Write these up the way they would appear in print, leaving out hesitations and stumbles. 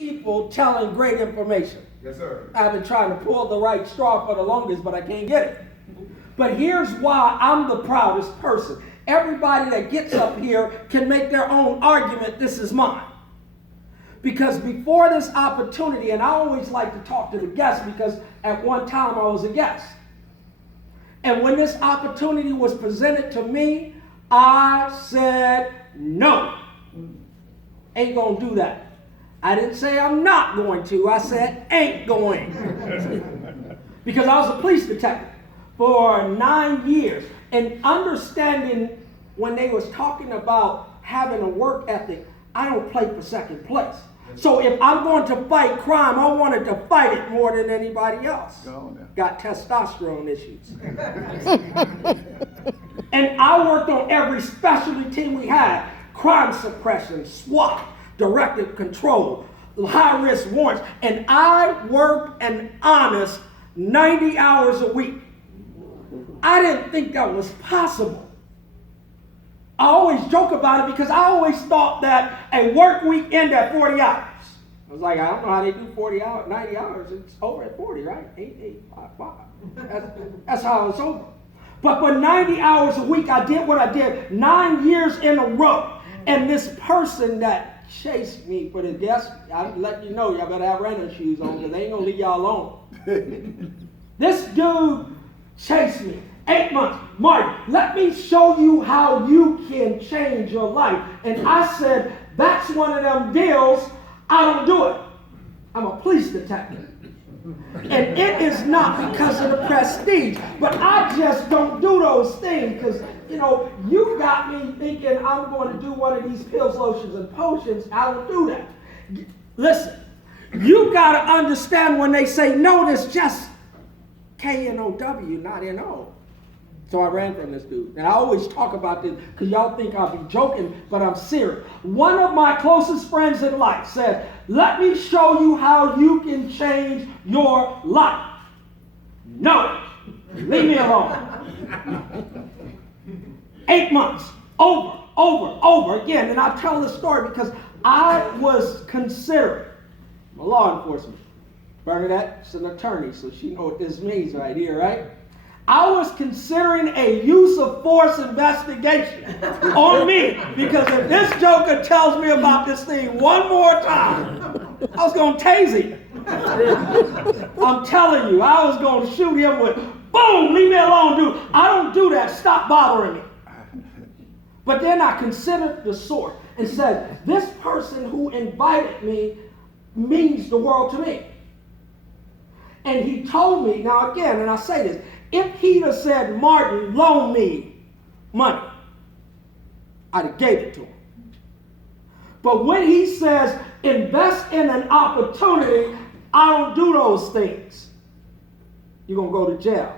people telling great information. Yes, sir. I've been trying to pull the right straw for the longest, but I can't get it. But here's why I'm the proudest person. Everybody that gets up here can make their own argument, this is mine. Because before this opportunity, and I always like to talk to the guests because at one time I was a guest. And when this opportunity was presented to me, I said, no, ain't gonna do that. I didn't say I'm not going to, I said ain't going. Because I was a police detective for 9 years. And understanding when they was talking about having a work ethic, I don't play for second place. So if I'm going to fight crime, I wanted to fight it more than anybody else. Got testosterone issues. And I worked on every specialty team we had. Crime suppression, SWAT, directive control, high-risk warrants. And I worked an honest 90 hours a week. I didn't think that was possible. I always joke about it because I always thought that a work week ended at 40 hours. I was like, I don't know how they do 40 hours, 90 hours. It's over at 40, right? 8, 5, 5. That's how it's over. But for 90 hours a week, I did what I did 9 years in a row. And this person that chased me for the guest, I'll let you know, y'all better have running shoes on because they ain't going to leave y'all alone. This dude chased me. 8 months. Martin, let me show you how you can change your life. And I said, that's one of them deals, I don't do it. I'm a police detective. And it is not because of the prestige, but I just don't do those things because, you got me thinking I'm going to do one of these pills, lotions, and potions. I don't do that. Listen, you got to understand when they say no, it's just K-N-O-W, not N-O. So I ran from this dude. And I always talk about this because y'all think I'll be joking, but I'm serious. One of my closest friends in life said, let me show you how you can change your life. No, leave me alone. 8 months, over again. And I tell this story because I was considered a law enforcement. Bernadette's an attorney, so she knows what this means right here, right? I was considering a use of force investigation on me because if this joker tells me about this thing one more time, I was going to tase him. I'm telling you, I was going to shoot him with, boom, leave me alone, dude. I don't do that. Stop bothering me. But then I considered the source and said, this person who invited me means the world to me. And he told me, now again, and I say this, if he'd have said, Martin, loan me money, I'd have gave it to him. But when he says, invest in an opportunity, I don't do those things. You're going to go to jail.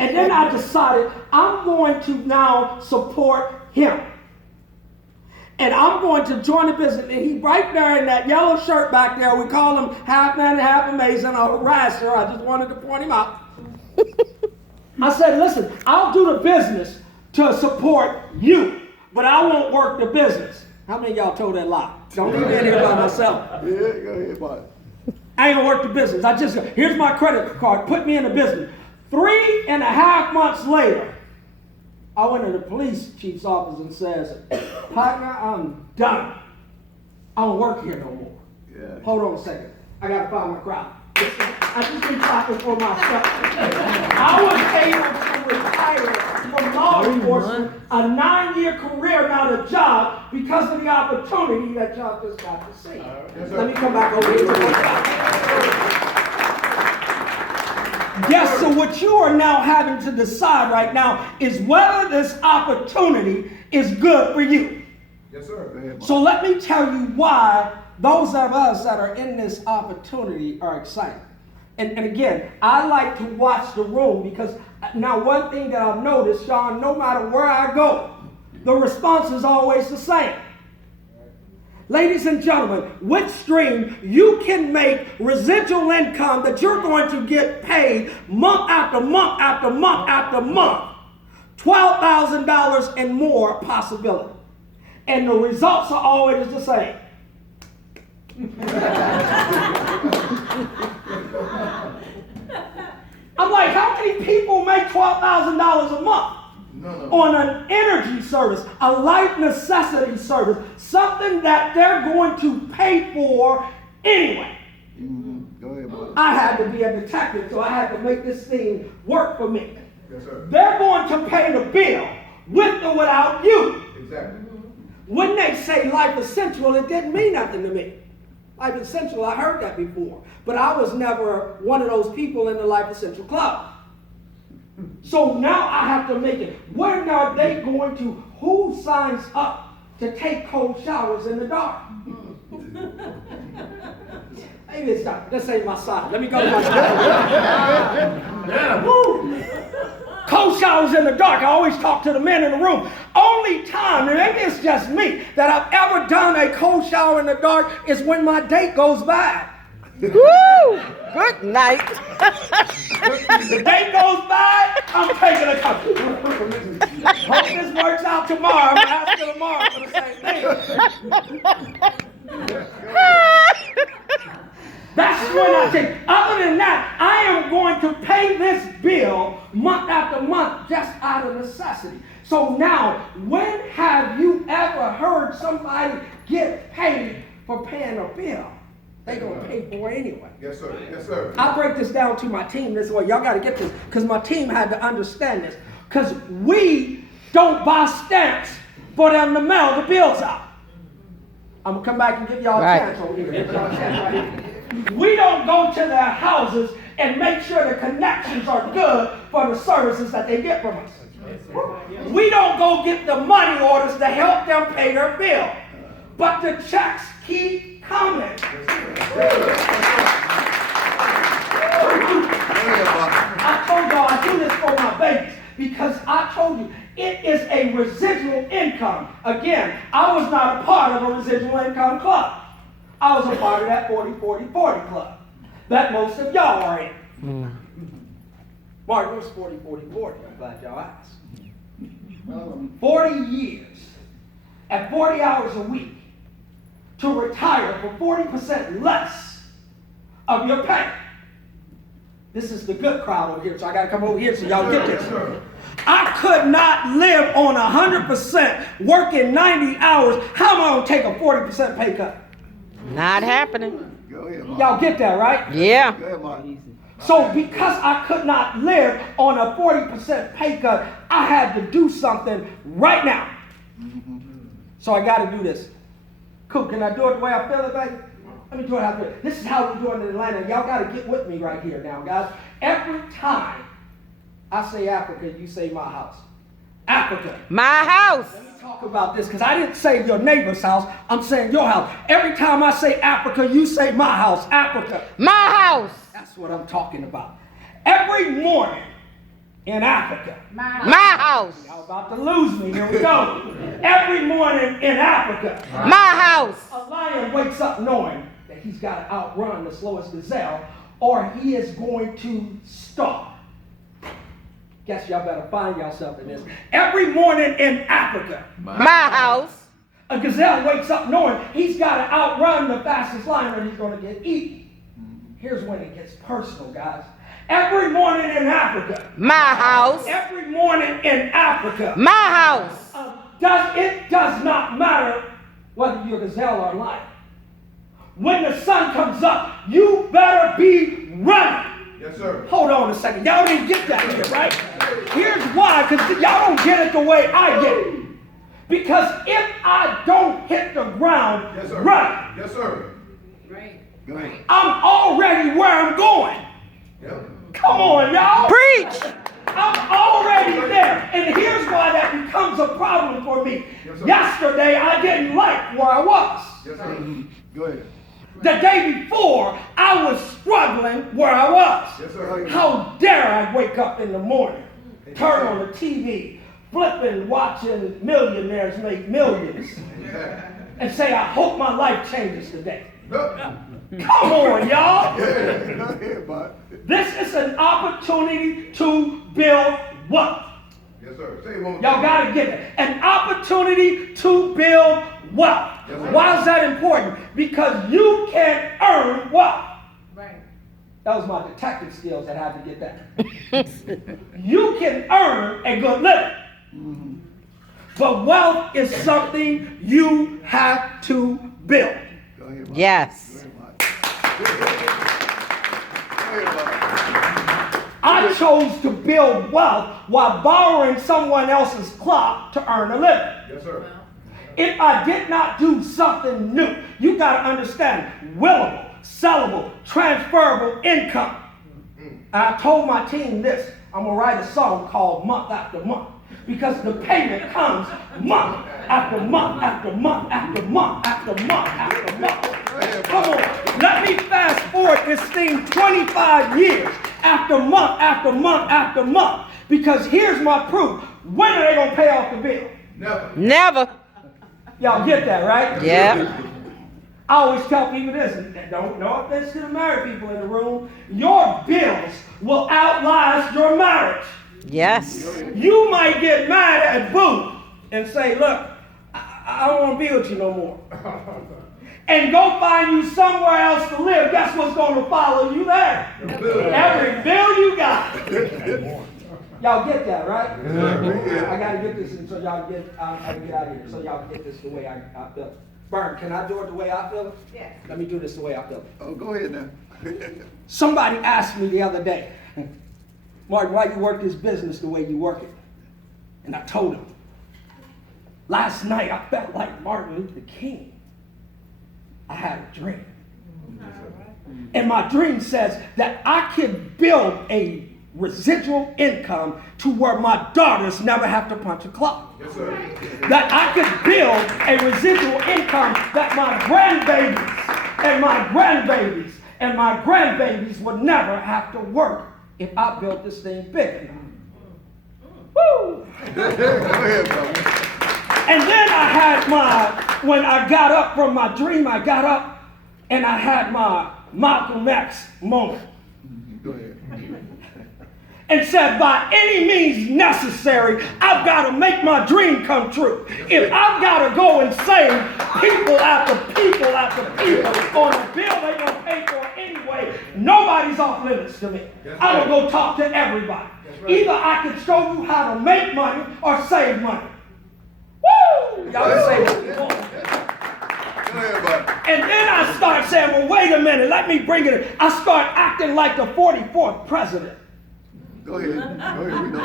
And then I decided I'm going to now support him. And I'm going to join the business. And he right there in that yellow shirt back there, we call him half man and half amazing, a harasser. I just wanted to point him out. I said, listen, I'll do the business to support you, but I won't work the business. How many of y'all told that lie? Don't leave me in here by myself. Yeah, go ahead, buddy. I ain't gonna work the business. Here's my credit card, put me in the business. 3.5 months later, I went to the police chief's office and says, partner, I'm done. I don't work here no more. Yeah. Hold on a second. I got to find my crowd. I just been talking for myself. I was able to retire from law enforcement, a 9-year career, not a job, because of the opportunity that y'all just got to see. Yes, let me come back over here. Yes, so what you are now having to decide right now is whether this opportunity is good for you. Yes, sir. So let me tell you why those of us that are in this opportunity are excited. And again, I like to watch the room because now one thing that I've noticed, Sean, no matter where I go, the response is always the same. Ladies and gentlemen, with Stream, you can make residual income that you're going to get paid month after month after month after month. $12,000 and more possibility. and the results are always the same. I'm like, how many people make $12,000 a month on an energy service, a life necessity service, something that they're going to pay for anyway? Go ahead, boy. I had to be a detective, so I had to make this thing work for me. Yes, sir. They're going to pay the bill with or without you. Exactly. When they say life essential, it didn't mean nothing to me. Life essential, I heard that before. But I was never one of those people in the Life Essential Club. So now I have to make it. When are they going to, who signs up to take cold showers in the dark? Maybe it's not. This ain't my side. Let me go to my side. Yeah, woo. Cold showers in the dark. I always talk to the men in the room. Only time, and maybe it's just me, that I've ever done a cold shower in the dark is when my date goes bad. Woo! Good night. The date goes by, I'm taking a couple. Hope this works out tomorrow. I'm going to ask her tomorrow for the same thing. That's when I take. Other than that, I am going to pay this bill month after month just out of necessity. So now, when have you ever heard somebody get paid for paying a bill? They're going to pay for it anyway. Yes, sir. Yes, sir. I break this down to my team this way. Y'all got to get this because my team had to understand this. Because we don't buy stamps for them to mail the bills out. I'm going to come back and give y'all a chance over here. Give y'all a chance right here. We don't go to their houses and make sure the connections are good for the services that they get from us. We don't go get the money orders to help them pay their bill. But the checks keep coming. I told y'all I do this for my babies because I told you it is a residual income. Again, I was not a part of a residual income club. I was a part of that 40-40-40 club that most of y'all are in. Martin was 40-40-40. I'm glad y'all asked. 40 years at 40 hours a week to retire for 40% less of your pay. This is the good crowd over here, so I got to come over here so y'all get this. I could not live on 100% working 90 hours. How am I going to take a 40% pay cut? Not happening. Go ahead, Mark. Y'all get that, right? Yeah. Go ahead, Mark. So because I could not live on a 40% pay cut, I had to do something right now. So I got to do this. Cool, can I do it the way I feel it, baby? Let me do it how I feel it. This is how we do it in Atlanta. Y'all got to get with me right here now, guys. Every time I say Africa, you say my house. Africa. My house. Let me talk about this because I didn't say your neighbor's house. I'm saying your house. Every time I say Africa, you say my house. Africa. My house. That's what I'm talking about. Every morning in Africa. My house. Y'all about to lose me. Here we go. Every morning in Africa. My house. A lion wakes up knowing that he's got to outrun the slowest gazelle or he is going to starve. Guess y'all better find yourself in this. Every morning in Africa. My house. A gazelle wakes up knowing he's got to outrun the fastest lion or he's going to get eaten. Here's when it gets personal, guys. Every morning in Africa. My house. Every morning in Africa. My house. It does not matter whether you're a gazelle or a lion. When the sun comes up, you better be running. Yes, sir. Hold on a second. Y'all didn't get that here, right? Here's why, because y'all don't get it the way I get it. Because if I don't hit the ground, Yes, sir. running, Yes, sir. Go ahead. I'm already where I'm going. Yep. Come on, y'all. Preach. I'm already there. And here's why that becomes a problem for me. Yes, sir. Yesterday, I didn't like where I was. Yes, sir. Go ahead. The day before, I was struggling where I was. Yes, sir. How dare I wake up in the morning, turn on the TV, flipping, watching millionaires make millions, and say, I hope my life changes today. Nope. Come on, y'all. Go ahead, Mark. This is an opportunity to build wealth. Yes, Yes, sir. Say it one more Y'all time. got to get it. An opportunity to build wealth. Yes, sir. Why is that important? Because you can earn wealth. Right. That was my detective skills that had to get that. You can earn a good living. But wealth is something you have to build. Go ahead, Mike. Yes. Go ahead, Mike. I chose to build wealth while borrowing someone else's clock to earn a living. Yes, sir. If I did not do something new, you got to understand willable, sellable, transferable income. I told my team this. I'm going to write a song called Month After Month because the payment comes month after month after month after month after month after month. Come on, let me fast forward this thing 25 years after month after month after month because here's my proof. When are they going to pay off the bill? Never. Never. Y'all get that, right? Yeah. I always tell people this, and don't no offense to the married people in the room, your bills will outlast your marriage. Yes. You might get mad at Boo and say, look, I don't want to be with you no more. And go find you somewhere else to live. Guess what's going to follow you there? Every bill you got. Y'all get that, right? I got to get this in so y'all get, I can get out of here so y'all get this the way I feel it. Burn, can I do it the way I feel it? Yes. Let me do this the way I feel it. Oh, go ahead now. Somebody asked me the other day, Martin, why you work this business the way you work it? And I told him, last night I felt like Martin Luther King. I had a dream. And my dream says that I could build a residual income to where my daughters never have to punch a clock. Yes, sir. That I could build a residual income that my grandbabies and my grandbabies and my grandbabies would never have to work if I built this thing big enough. Woo! Go ahead, brother. And then I had when I got up from my dream, I got up and I had my Malcolm X moment. Go ahead. And said, by any means necessary, I've got to make my dream come true. If I've got to go and save people after people after people on a bill they're going to pay for anyway, nobody's off limits to me. I'm going to go talk to everybody. Either I can show you how to make money or save money. Woo! Y'all can say what you want. Go ahead, buddy. And then I start saying, well, wait a minute, let me bring it in. I start acting like the 44th president. Go ahead. Go ahead. We know.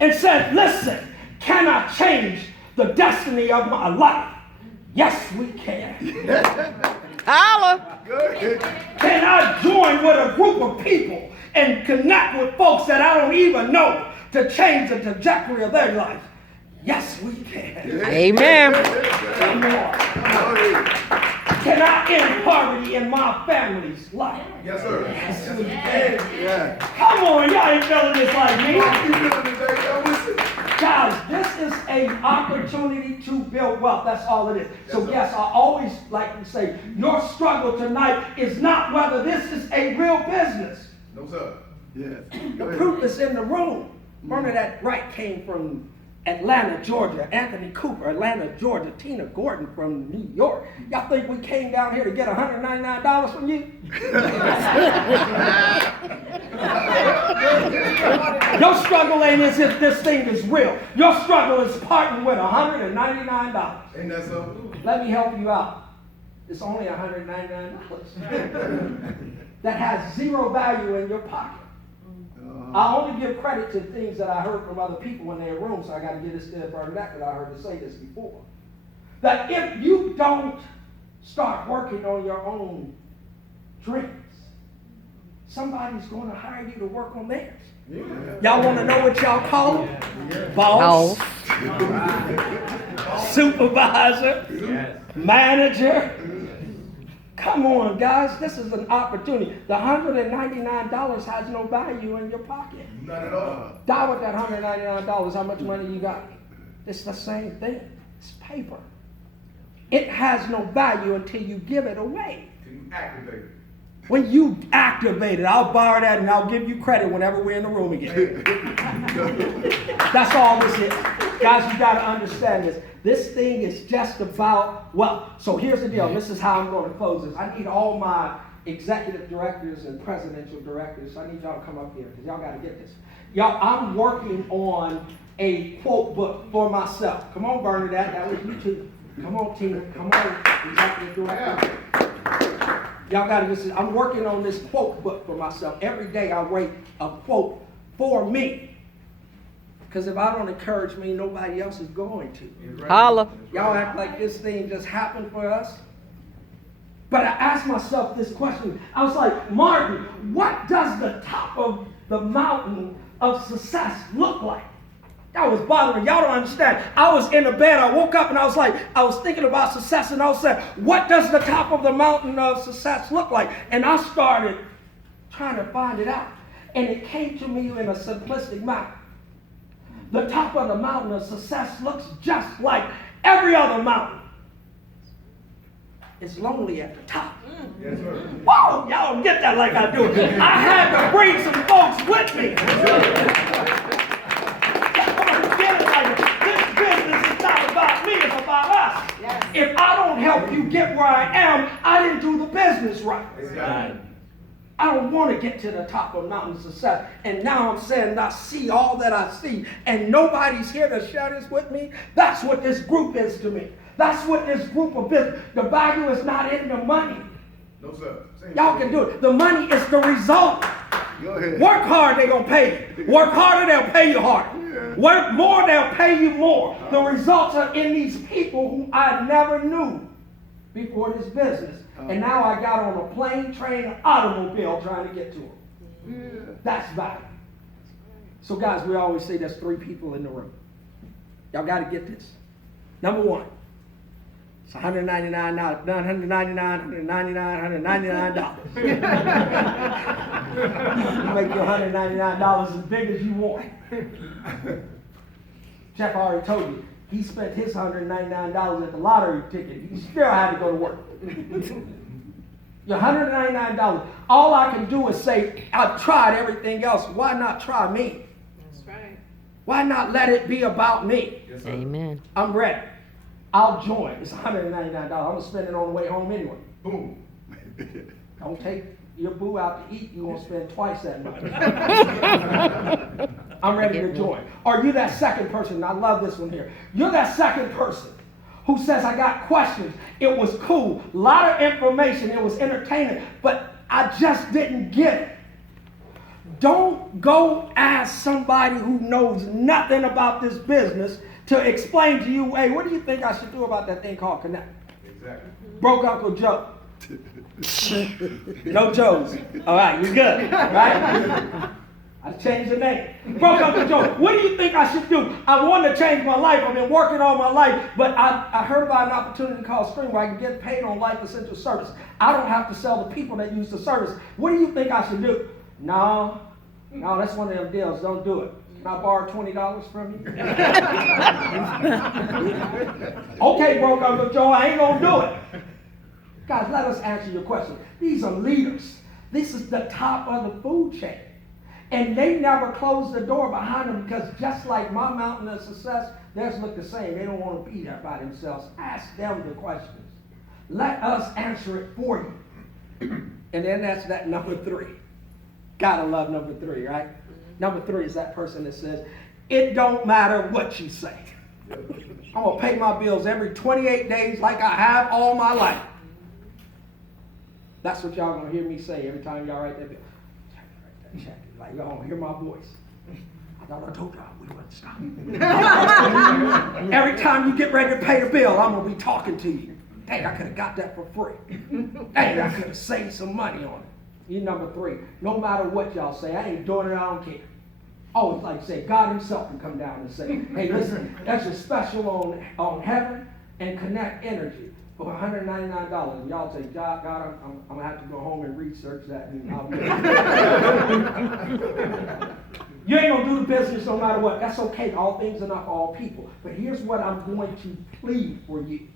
And said, listen, can I change the destiny of my life? Yes, we can. Holla. Go ahead. Can I join with a group of people and connect with folks that I don't even know to change the trajectory of their life? Yes, we can. Amen. Some more. Go ahead. Can I end poverty in my family's life? Yes, sir. Yes, we can. Yeah. Come on, y'all ain't feeling this like me. You feeling today? Yo, listen. Guys, this is an opportunity to build wealth. That's all it is. So sir. yes, I always like to say, your struggle tonight is not whether this is a real business. No, sir. Yes. The Go ahead. proof is in the room. Bernadette Wright came from Atlanta, Georgia. Anthony Cooper, Atlanta, Georgia. Tina Gordon from New York. Y'all think we came down here to get $199 from you? Your struggle ain't as if this thing is real. Your struggle is parting with $199. Ain't that so? Let me help you out. It's only $199 that has zero value in your pocket. I only give credit to things that I heard from other people when they're in rooms, so I got to give this to Bernadette because I heard her say this before. That if you don't start working on your own dreams, somebody's going to hire you to work on theirs. Yeah. Y'all want to know what y'all call them? Yeah. Boss, Oh. supervisor, manager. Come on, guys. This is an opportunity. The $199 has no value in your pocket. Not at all. Die with that $199. How much money you got? It's the same thing. It's paper. It has no value until you give it away. Can you activate it? When you activate it, I'll borrow that and I'll give you credit whenever we're in the room again. That's all this is. Guys, you got to understand this. This thing is just about, well, so here's the deal. This is how I'm going to close this. I need all my executive directors and presidential directors. I need y'all to come up here because y'all got to get this. Y'all, I'm working on a quote book for myself. Come on, Bernadette. That was you too. Come on, Tina. Come on, executive director. Y'all got to listen. I'm working on this quote book for myself. Every day I write a quote for me. Because if I don't encourage me, nobody else is going to. Holla. Y'all act like this thing just happened for us. But I asked myself this question. I was like, Martin, what does the top of the mountain of success look like? That was bothering me. Y'all don't understand. I was in the bed. I woke up and I was thinking about success, and I was saying, what does the top of the mountain of success look like? And I started trying to find it out. And it came to me in a simplistic manner. The top of the mountain of success looks just like every other mountain. It's lonely at the top. Yes, sir. Whoa, y'all don't get that like I do. I had to bring some folks with me. This business is not about me, it's about us. Yes. If I don't help you get where I am, I didn't do the business right. Exactly. I don't want to get to the top of mountain of success. And now I'm saying I see all that I see, and nobody's here to share this with me. That's what this group is to me. That's what this group of business. The value is not in the money. No, sir. Y'all can do it. The money is the result. Go ahead. Work hard, they're going to pay you. Work harder, they'll pay you harder. Yeah. Work more, they'll pay you more. The results are in these people who I never knew before this business. And now I got on a plane, train, automobile trying to get to them. Yeah. That's value. So guys, we always say there's 3 people in the room. Y'all got to get this. Number 1. It's $199, $199, $199. You make your $199 as big as you want. Jeff already told you, he spent his $199 at the lottery ticket. He still had to go to work. Your $199. All I can do is say, I've tried everything else. Why not try me? That's right. Why not let it be about me? Yes, sir. Amen. I'm ready. I'll join. It's $199. I'm going to spend it on the way home anyway. Boom. Don't take your boo out to eat. You're going to spend twice that much. I'm ready to join. Or you that second person. I love this one here. You're that second person who says, I got questions. It was cool. A lot of information. It was entertaining. But I just didn't get it. Don't go ask somebody who knows nothing about this business to explain to you, hey, what do you think I should do about that thing called Connect? Exactly. Broke Uncle Joe. No Joes. All right, you're good, right? I changed the name. Broke Uncle Joe. What do you think I should do? I wanted to change my life. I've been working all my life, but I heard about an opportunity called Stream where I can get paid on life essential service. I don't have to sell the people that use the service. What do you think I should do? No, that's one of them deals. Don't do it. Can I borrow $20 from you? Okay, Broke Uncle Joe, I ain't gonna do it. Guys, let us answer your question. These are leaders. This is the top of the food chain. And they never close the door behind them because just like my mountain of success, theirs look the same. They don't want to be there by themselves. Ask them the questions. Let us answer it for you. And then that's that number 3. Gotta love number 3, right? Number 3 is that person that says, it don't matter what you say. I'm gonna pay my bills every 28 days like I have all my life. That's what y'all gonna hear me say every time y'all write that bill. Check it. Like y'all gonna hear my voice. I thought I told y'all we wouldn't stop. Every time you get ready to pay the bill, I'm gonna be talking to you. Dang, I could have got that for free. Dang, I could have saved some money on it. You number 3. No matter what y'all say, I ain't doing it, I don't care. Always like to say, God himself can come down and say, hey, listen, that's a special on Heaven and Connect Energy for $199. And y'all say, God, I'm going to have to go home and research that. And I'll You ain't going to do the business no matter what. That's okay. All things are not for all people. But here's what I'm going to plead for you.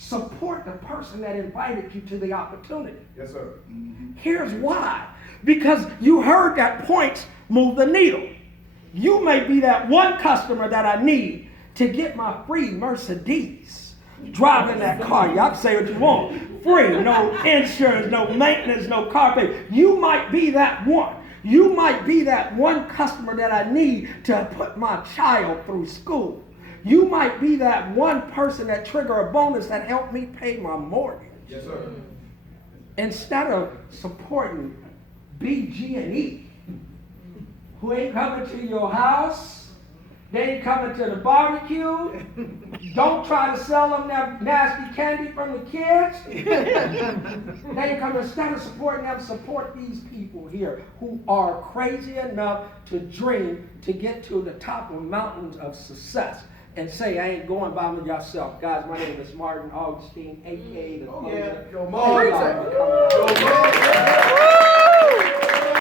support the person that invited you to the opportunity. Yes, sir. Here's why. Because you heard that points move the needle. You may be that one customer that I need to get my free Mercedes. Driving that car, y'all can say what you want. Free, no insurance, no maintenance, no car pay. You might be that one. You might be that one customer that I need to put my child through school. You might be that one person that trigger a bonus that helped me pay my mortgage. Yes, sir. Instead of supporting BG&E, who ain't coming to your house, they ain't coming to the barbecue, don't try to sell them that nasty candy from the kids. They ain't coming. Instead of supporting them, support these people here who are crazy enough to dream to get to the top of mountains of success. And say, I ain't going by with yourself. Guys, my name is Martin Augustine, a.k.a. the Oh, yeah. Yo, Mo.